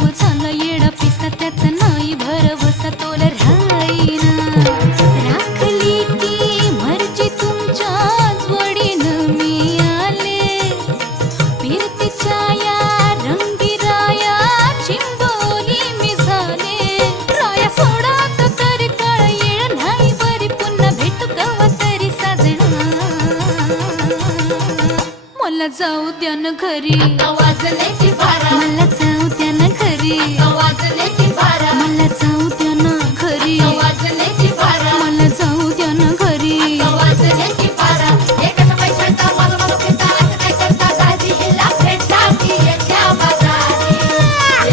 जीव झाला येडा पिसा त्याचा नाही भरवसा तोल राहीना राखली ती मर्जी तुमच्याच वडीनं मी आले फिरतीच्या या रंगी राया चिंबोली मी झाले राया सोडात तरी काळ येळ नाही बरी पुन्हा भेटू कवा तरी साजना मला जाऊ द्या न घरी आता वाजले की बारा मला